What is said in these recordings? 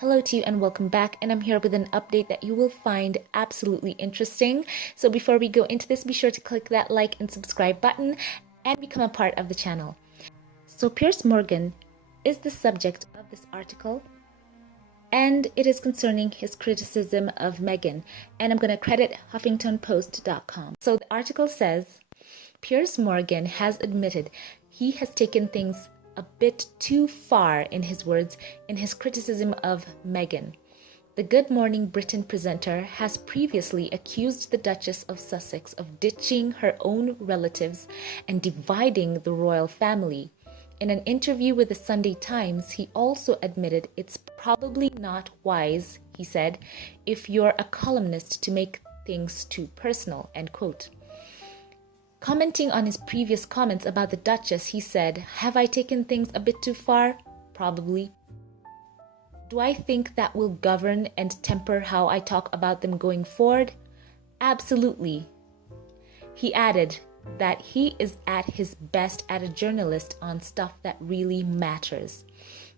Hello to you and welcome back, and I'm here with an update that you will find absolutely interesting. So before we go into this, be sure to click that like and subscribe button and become a part of the channel. So Piers Morgan is the subject of this article, and it is concerning his criticism of Meghan, and I'm going to credit HuffingtonPost.com. So the article says, Piers Morgan has admitted he has taken things a bit too far, in his words, in his criticism of Meghan. The Good Morning Britain presenter has previously accused the Duchess of Sussex of ditching her own relatives and dividing the royal family. In an interview with the Sunday Times, he also admitted it's probably not wise, he said, if you're a columnist to make things too personal, end quote. Commenting on his previous comments about the Duchess, he said, have I taken things a bit too far? Probably. Do I think that will govern and temper how I talk about them going forward? Absolutely. He added that he is at his best as a journalist on stuff that really matters.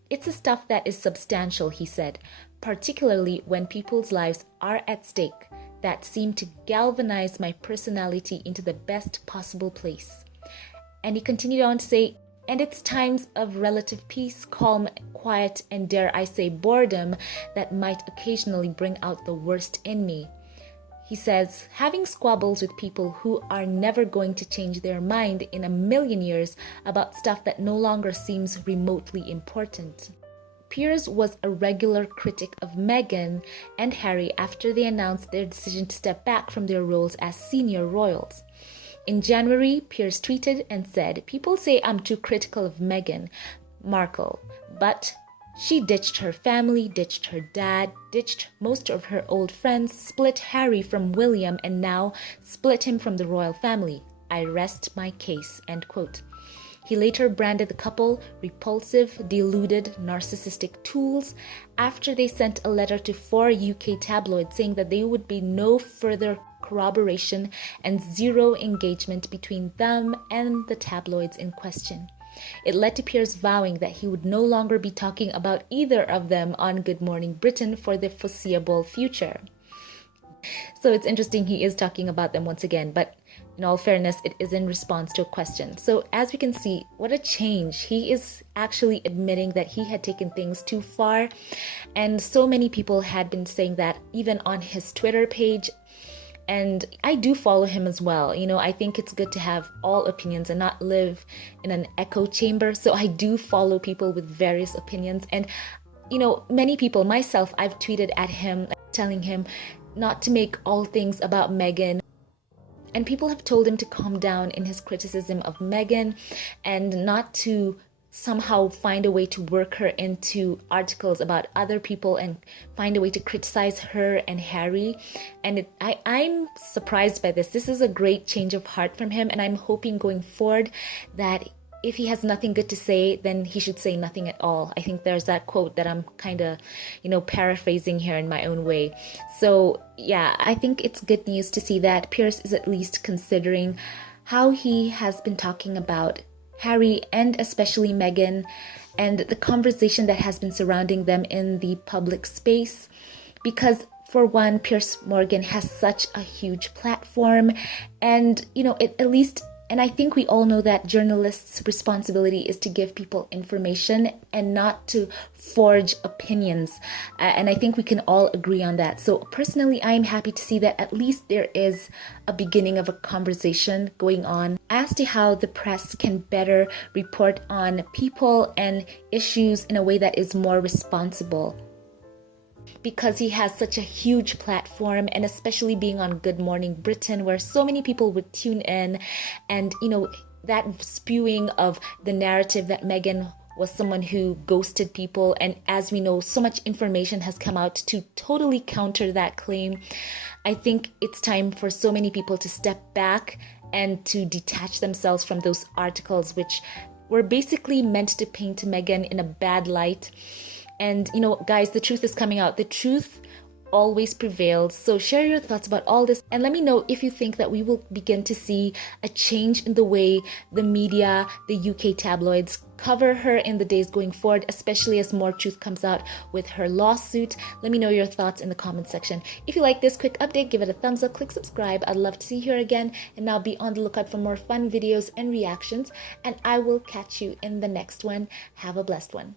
It's the stuff that is substantial, he said, particularly when people's lives are at stake, that seem to galvanize my personality into the best possible place. And he continued on to say, and it's times of relative peace, calm, quiet, and dare I say boredom that might occasionally bring out the worst in me. He says, having squabbles with people who are never going to change their mind in a million years about stuff that no longer seems remotely important. Piers was a regular critic of Meghan and Harry after they announced their decision to step back from their roles as senior royals. In January, Piers tweeted and said, people say I'm too critical of Meghan Markle, but she ditched her family, ditched her dad, ditched most of her old friends, split Harry from William, and now split him from the royal family. I rest my case, end quote. He later branded the couple repulsive, deluded, narcissistic tools after they sent a letter to 4 UK tabloids saying that there would be no further corroboration and zero engagement between them and the tabloids in question. It led to Piers vowing that he would no longer be talking about either of them on Good Morning Britain for the foreseeable future. So it's interesting he is talking about them once again, but in all fairness, it is in response to a question. So as we can see, what a change. He is actually admitting that he had taken things too far. And so many people had been saying that even on his Twitter page. And I do follow him as well. You know, I think it's good to have all opinions and not live in an echo chamber. So I do follow people with various opinions. And, you know, many people, myself, I've tweeted at him, telling him not to make all things about Meghan. And people have told him to calm down in his criticism of Meghan and not to somehow find a way to work her into articles about other people and find a way to criticize her and Harry. And I'm surprised by this. This is a great change of heart from him, and I'm hoping going forward that if he has nothing good to say, then he should say nothing at all. I think there's that quote that I'm kind of, paraphrasing here in my own way. So yeah, I think it's good news to see that Piers is at least considering how he has been talking about Harry and especially Meghan and the conversation that has been surrounding them in the public space. Because for one, Piers Morgan has such a huge platform, and it at least. And I think we all know that journalists' responsibility is to give people information and not to forge opinions. And I think we can all agree on that. So personally, I am happy to see that at least there is a beginning of a conversation going on as to how the press can better report on people and issues in a way that is more responsible. Because he has such a huge platform, and especially being on Good Morning Britain where so many people would tune in, and that spewing of the narrative that Meghan was someone who ghosted people, and as we know, so much information has come out to totally counter that claim. I think it's time for so many people to step back and to detach themselves from those articles which were basically meant to paint Meghan in a bad light. And, guys, the truth is coming out. The truth always prevails. So share your thoughts about all this and let me know if you think that we will begin to see a change in the way the media, the UK tabloids cover her in the days going forward, especially as more truth comes out with her lawsuit. Let me know your thoughts in the comment section. If you like this quick update, give it a thumbs up, click subscribe. I'd love to see you here again. And now be on the lookout for more fun videos and reactions. And I will catch you in the next one. Have a blessed one.